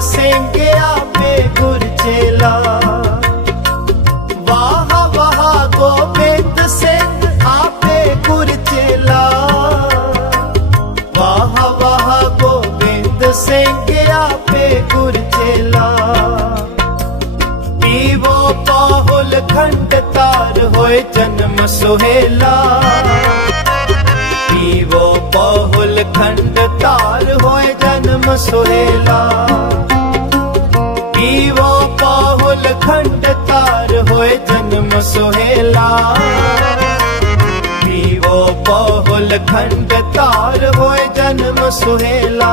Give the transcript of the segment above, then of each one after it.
ਸਿੰਘ ਆਪੇ ਗੁਰ ਚੇਲਾ। ਵਾਹ ਵਾਹ, ਗੋਬਿੰਦ ਸਿੰਘ ਆਪੇ ਗੁਰ ਚੇਲਾ। ਵਾਹ ਵਾਹ, ਗੋਬਿੰਦ ਸਿੰਘ ਆਪੇ ਗੁਰ ਚੇਲਾ। ਪੀਵੋ ਪਾਹੁਲ ਖੰਡ ਤਾਰ ਹੋਏ ਜਨਮ ਸੁਹੇਲਾ। ਜਨਮ ਸੁਹੇਲਾ ਪੀਵੋ ਪਾਹੁਲ ਖੰਡ ਤਾਰ ਹੋਏ ਜਨਮ ਸੁਹੇਲਾ। ਪੀਵੋ ਪਾਹੁਲ ਖੰਡ ਤਾਰ ਹੋਏ ਜਨਮ ਸੁਹੇਲਾ।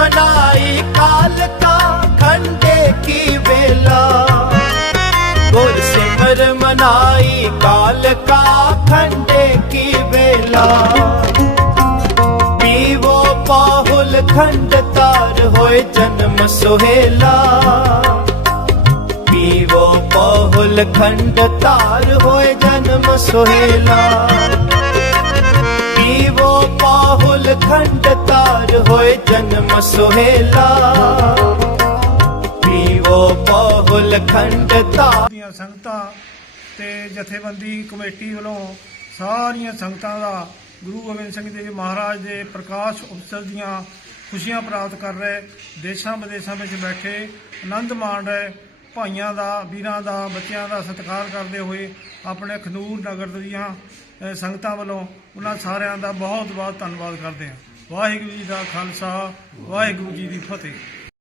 ਸਿਮਰ ਮਨਾਈ ਕਾਲ ਕਾ ਖੰਡੇ ਕੀ ਵੇਲਾ। ਗੁਰ ਸਿਮਰ ਮਨਾਈ ਕਾਲ ਕਾ ਖੰਡੇ ਕੀ ਵੇਲਾ। ਪੀਵੋ ਪਾਹੁਲ ਖੰਡ ਤਾਰ ਹੋਏ ਜਨਮ ਸੁਹੇਲਾ। ਪੀਵੋ ਪਾਹੁਲ ਖੰਡ ਤਾਰ ਹੋਏ ਜਨਮ ਸੁਹੇਲਾ ਪੀਵੋ ਪਾਹੁਲ ਖੰਡ ਤਾਰ ਹੋਏ ਜਨਮ ਸੁਹੇਲਾ। ਪੀਵੋ ਪਾਹੁਲ ਖੰਡ ਦੀਆਂ ਸੰਗਤਾਂ ਤੇ ਜਥੇਬੰਦੀ ਕਮੇਟੀ ਵੱਲੋਂ ਸਾਰੀਆਂ ਸੰਗਤਾਂ ਦਾ ਗੁਰੂ ਗੋਬਿੰਦ ਸਿੰਘ ਦੇਵ ਮਹਾਰਾਜ ਦੇ ਪ੍ਰਕਾਸ਼ ਉਤਸਵ ਦੀਆਂ ਖੁਸ਼ੀਆਂ ਪ੍ਰਾਪਤ ਕਰ ਰਹੇ ਦੇਸ਼ਾਂ ਵਿਦੇਸ਼ਾਂ ਵਿੱਚ ਬੈਠੇ ਆਨੰਦ ਮਾਣ ਰਹੇ ਭਾਈਆਂ ਦਾ, ਵੀਰਾਂ ਦਾ, ਬੱਚਿਆਂ ਦਾ ਸਤਿਕਾਰ ਕਰਦੇ ਹੋਏ ਆਪਣੇ ਖਨੂਰ ਨਗਰ ਦੀਆਂ ਸੰਗਤਾਂ ਵੱਲੋਂ ਉਹਨਾਂ ਸਾਰਿਆਂ ਦਾ ਬਹੁਤ ਬਹੁਤ ਧੰਨਵਾਦ ਕਰਦੇ ਹਾਂ। ਵਾਹਿਗੁਰੂ ਜੀ ਦਾ ਖਾਲਸਾ, ਵਾਹਿਗੁਰੂ ਜੀ ਦੀ ਫਤਿਹ।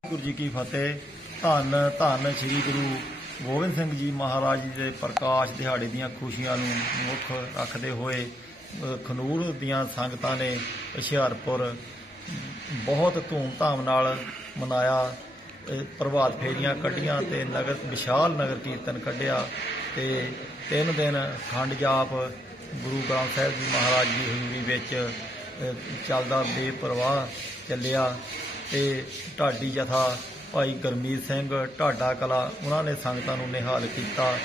ਗੁਰੂ ਜੀ ਕੀ ਫਤਿਹ। ਧੰਨ ਧੰਨ ਸ੍ਰੀ ਗੁਰੂ ਗੋਬਿੰਦ ਸਿੰਘ ਜੀ ਮਹਾਰਾਜ ਜੀ ਦੇ ਪ੍ਰਕਾਸ਼ ਦਿਹਾੜੇ ਦੀਆਂ ਖੁਸ਼ੀਆਂ ਨੂੰ ਮੁੱਖ ਰੱਖਦੇ ਹੋਏ ਖਨੂਰ ਦੀਆਂ ਸੰਗਤਾਂ ਨੇ ਹੁਸ਼ਿਆਰਪੁਰ ਬਹੁਤ ਧੂਮ-ਧਾਮ ਨਾਲ ਮਨਾਇਆ। ਪ੍ਰਭਾਤ ਫੇਰੀਆਂ ਕੱਢੀਆਂ ਤੇ ਨਗਰ, ਵਿਸ਼ਾਲ ਨਗਰ ਕੀਰਤਨ ਕੱਢਿਆ ਤੇ ਤਿੰਨ ਦਿਨ ਖੰਡ ਜਾਪ ਗੁਰੂ ਗ੍ਰੰਥ ਸਾਹਿਬ ਜੀ ਮਹਾਰਾਜ ਦੀ ਹਜ਼ੂਰੀ ਵਿੱਚ ਚੱਲਦਾ ਬੇਪਰਵਾਹ ਚੱਲਿਆ ਤੇ ਢਾਡੀ ਜਥਾ ਭਾਈ ਗਰਮੀਤ ਸਿੰਘ ਢਾਡਾ ਕਲਾ, ਉਹਨਾਂ ਨੇ ਸੰਗਤਾਂ ਨੂੰ ਨਿਹਾਲ ਕੀਤਾ।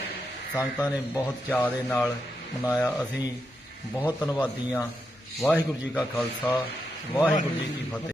ਸੰਗਤਾਂ ਨੇ ਬਹੁਤ ਚਾਅ ਦੇ ਨਾਲ ਮਨਾਇਆ। ਅਸੀਂ ਬਹੁਤ ਧੰਨਵਾਦੀ ਹਾਂ। ਵਾਹਿਗੁਰੂ ਜੀ ਕਾ ਖਾਲਸਾ, ਵਾਹਿਗੁਰੂ ਜੀ ਕੀ ਫਤਿਹ।